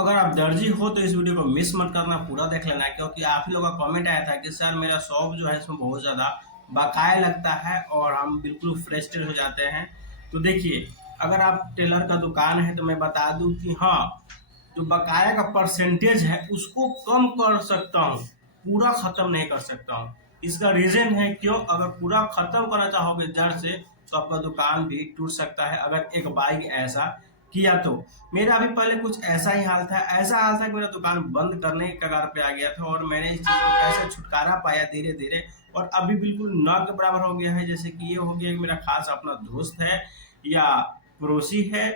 अगर आप दर्जी हो तो इस वीडियो को मिस मत करना, पूरा देख लेना, क्योंकि आप ही लोगों का कमेंट आया था कि सर मेरा शॉप जो है इसमें बहुत ज़्यादा बकाया लगता है और हम बिल्कुल फ्रस्ट्रेट हो जाते हैं। तो देखिए, अगर आप टेलर का दुकान है तो मैं बता दूं कि हाँ, जो बकाया का परसेंटेज है उसको कम कर सकता हूँ, पूरा खत्म नहीं कर सकता हूँ। इसका रीजन है क्यों, अगर पूरा खत्म करना चाहोगे जड़ से तो आपका दुकान भी टूट सकता है, अगर एक बाइक ऐसा किया तो। मेरा भी पहले कुछ ऐसा ही हाल था, ऐसा हाल था कि मेरा दुकान बंद करने के कगार पे आ गया था और मैंने इस चीज़ को कैसे छुटकारा पाया धीरे धीरे, और अभी बिल्कुल न के बराबर हो गया है। जैसे कि ये हो गया कि मेरा खास अपना दोस्त है या पड़ोसी है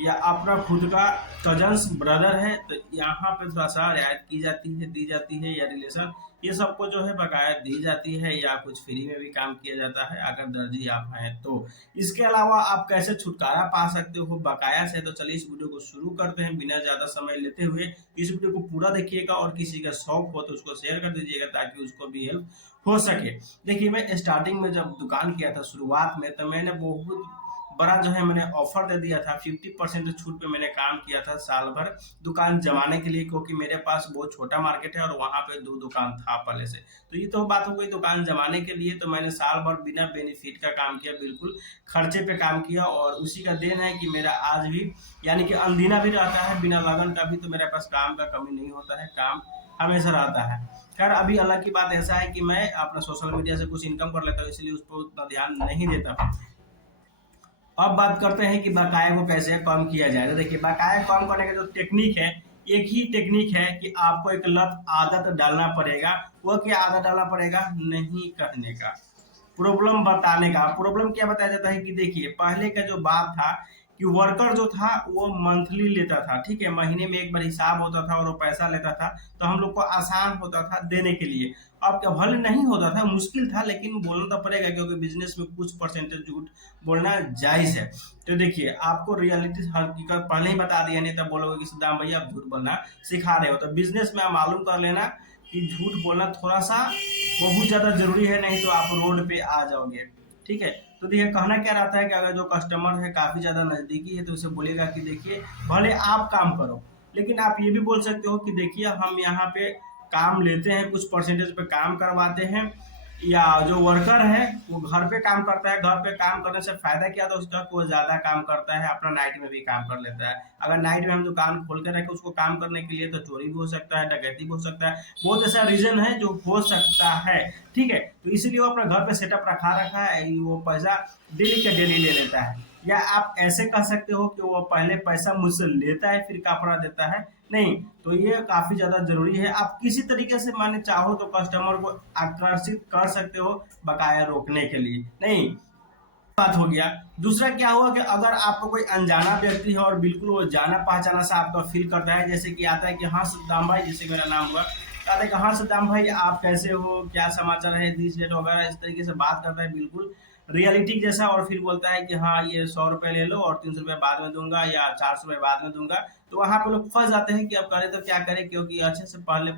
या अपना खुद का कजन्स ब्रदर है, तो यहाँ पे थोड़ा सा रियायत की जाती है, दी जाती है, या रिलेशन ये सबको जो है बकाया दी जाती है, या कुछ फ्री में भी काम किया जाता है अगर दर्जी आप हैं तो। इसके अलावा आप कैसे छुटकारा पा सकते हो बकाया से, तो चलिए इस वीडियो को शुरू करते हैं बिना ज़्यादा समय लेते हुए। इस वीडियो को पूरा देखिएगा और किसी का शौक हो तो उसको शेयर कर दीजिएगा ताकि उसको भी हेल्प हो सके। देखिए, मैं स्टार्टिंग में जब दुकान किया था शुरुआत में, तो मैंने बहुत बड़ा जो है मैंने ऑफर दे दिया था, 50% छूट पे मैंने काम किया था साल भर दुकान जमाने के लिए, क्योंकि मेरे पास बहुत छोटा मार्केट है और वहाँ पे 2 दुकान था पहले से। तो ये तो बात हो गई दुकान जमाने के लिए, तो मैंने साल भर बिना बेनिफिट का काम किया, बिल्कुल खर्चे पे काम किया, और उसी का देन है कि मेरा आज भी यानी कि अनदीना भी रहता है, बिना लगन का भी तो मेरे पास काम का कमी नहीं होता है, काम हमेशा रहता है। खैर, अभी अलग की बात ऐसा है कि मैं अपना सोशल मीडिया से कुछ इनकम कर लेता हूँ, इसलिए उस पर उतना ध्यान नहीं देता हूँ। अब बात करते हैं कि बकाया को कैसे कम किया जाए। तो देखिए, बकाया कम करने का जो टेक्निक है, एक ही टेक्निक है कि आपको एक लत आदत डालना पड़ेगा। वो क्या आदत डालना पड़ेगा, नहीं कहने का, प्रॉब्लम बताने का। प्रॉब्लम क्या बताया जाता है कि देखिए, पहले का जो बात था कि वर्कर जो था वो मंथली लेता था, ठीक है, महीने में एक बार हिसाब होता था और वो पैसा लेता था, तो हम लोग को आसान होता था देने के लिए। अब क्या, भले नहीं होता था, मुश्किल था, लेकिन बोलना तो पड़ेगा क्योंकि बिजनेस में कुछ परसेंटेज झूठ बोलना जायज है। तो देखिए, आपको रियलिटी हकीकत पहले ही बता दिया, नहीं तब बोलोगे कि सद्दाम भैया आप झूठ बोलना सिखा रहे हो। तो बिजनेस में आप मालूम कर लेना कि झूठ बोलना थोड़ा सा बहुत ज़्यादा ज़रूरी है, नहीं तो आप रोड पे आ जाओगे, ठीक है। तो देखिए, कहना क्या रहता है कि अगर जो कस्टमर है काफ़ी ज़्यादा नज़दीकी है तो उसे बोलेगा कि देखिए, भले आप काम करो, लेकिन आप ये भी बोल सकते हो कि देखिए, हम यहाँ पे काम लेते हैं, कुछ परसेंटेज पे काम करवाते हैं, या जो वर्कर है वो घर पे काम करता है, घर पे काम करने से फायदा क्या था उसका, वो ज्यादा काम करता है, अपना नाइट में भी काम कर लेता है। अगर नाइट में हम दुकान खोल के रखे उसको काम करने के लिए, तो चोरी भी हो सकता है, डकैती भी हो सकता है, बहुत ऐसा रीजन है जो हो सकता है, ठीक है। तो इसीलिए वो अपना घर पे सेटअप रखा रखा है, वो पैसा डेली का डेली ले लेता है। या आप ऐसे कह सकते हो कि वो पहले पैसा मुझसे लेता है फिर कपड़ा देता है, नहीं। तो ये काफी ज्यादा जरूरी है। आप किसी तरीके से माने चाहो तो कस्टमर को आकर्षित कर सकते हो बकाया रोकने के लिए, नहीं। बात हो गया। दूसरा क्या हुआ कि अगर आपको कोई अनजाना व्यक्ति है और बिल्कुल वो जाना पहचाना सा आपका फील करता है, जैसे कि आता है कि हाँ सद्दाम भाई, जैसे मेरा नाम हुआ, आता है कि हाँ सद्दाम भाई आप कैसे हो, क्या समाचार है, दिस डेट वगैरह, इस तरीके से बात करता है बिल्कुल रियलिटी जैसा, और फिर बोलता है कि हाँ ये 100 रुपये ले लो और 300 रुपये बाद में दूंगा या 400 रुपये बाद में दूंगा। तो वहाँ पे लोग फंस जाते हैं कि अब करे तो क्या करे, क्योंकि अच्छे से पहले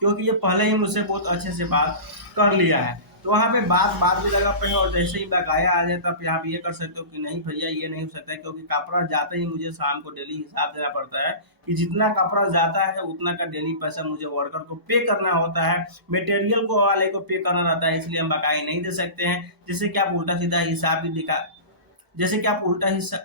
क्योंकि ये पहले ही मुझसे बहुत अच्छे से बात कर लिया है। तो वहाँ पे बात भी लगा पे है, और जैसे ही बकाया आ जाए तब आप ये कर सकते हो कि नहीं भैया ये नहीं हो सकता है, क्योंकि कपड़ा जाते ही मुझे शाम को डेली हिसाब देना पड़ता है कि जितना कपड़ा जाता है उतना का डेली पैसा मुझे वर्कर को पे करना होता है, मटेरियल को वाले को पे करना रहता है, इसलिए हम बकाया नहीं दे सकते हैं। जैसे कि आप उल्टा सीधा हिसाब भी दिखा जैसे कि आप उल्टा हिस्सा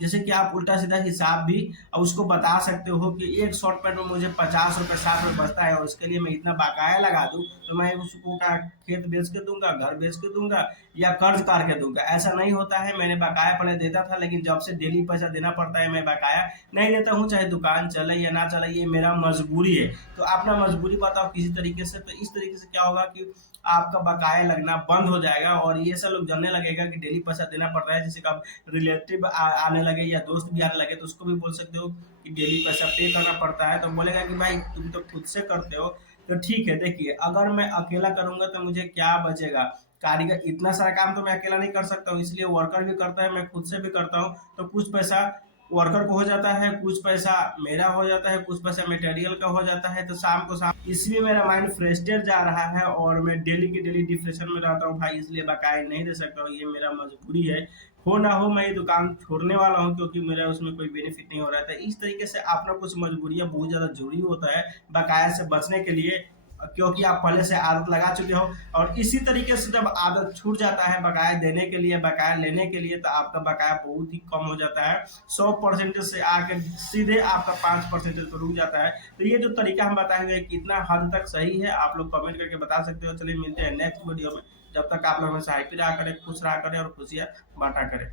जैसे कि आप उल्टा सीधा हिसाब भी उसको बता सकते हो कि एक शॉर्ट पैंट में मुझे 50 रुपये 60 रुपये बचता है और उसके लिए मैं इतना बकाया लगा दूं, तो मैं उसको का खेत बेच के दूंगा, घर बेच के दूंगा, या कर्ज के दूंगा। ऐसा नहीं होता है। मैंने बकाया पहले देता था, लेकिन जब से डेली पैसा देना पड़ता है मैं बकाया नहीं देता हूँ, चाहे दुकान चले या ना चले, ये मेरा मजबूरी है। तो अपना मजबूरी बताओ किसी तरीके से, तो इस तरीके से क्या होगा कि आपका बकाया लगना बंद हो जाएगा, और ये सब लोग जानने लगेगा कि डेली पैसा देना पड़ रहा है। जैसे कब रिलेटिव आने लगे या दोस्त भी आने लगे तो उसको भी बोल सकते हो कि डेली पैसा पे करना पड़ता है, तो बोलेगा कि भाई तुम तो खुद से करते हो। तो ठीक है, देखिए, अगर मैं अकेला करूंगा तो मुझे क्या बचेगा, कारीगर इतना सारा काम तो मैं अकेला नहीं कर सकता हूँ, इसलिए वर्कर भी करता है, मैं खुद से भी करता हूँ, तो कुछ पैसा वर्कर को हो जाता है, कुछ पैसा मेरा हो जाता है, कुछ पैसा मटेरियल का हो जाता है। तो शाम को इसलिए मेरा माइंड फ्रस्ट्रेट जा रहा है और मैं डेली की डेली डिप्रेशन में रहता हूँ भाई, इसलिए बकाया नहीं दे सकता हूँ, ये मेरा मजबूरी है। हो ना हो मैं ये दुकान छोड़ने वाला हूँ, क्योंकि मेरा उसमें कोई बेनिफिट नहीं हो रहा था। इस तरीके से अपना कुछ मजबूरियां बहुत ज़्यादा जरूरी होता है बकाया से बचने के लिए, क्योंकि आप पहले से आदत लगा चुके हो। और इसी तरीके से जब आदत छूट जाता है बकाया देने के लिए, बकाया लेने के लिए, तो आपका बकाया बहुत ही कम हो जाता है। 100% से आकर सीधे आपका 5% पर रुक जाता है। तो ये जो तरीका हम बताए हुए कितना हद तक सही है, आप लोग कमेंट करके बता सकते हो। चलिए मिलते हैं नेक्स्ट वीडियो में। जब तक आप लोग हमेशा हैप्पी रहा करें, खुश रहा करें और खुशियाँ बांटा करें।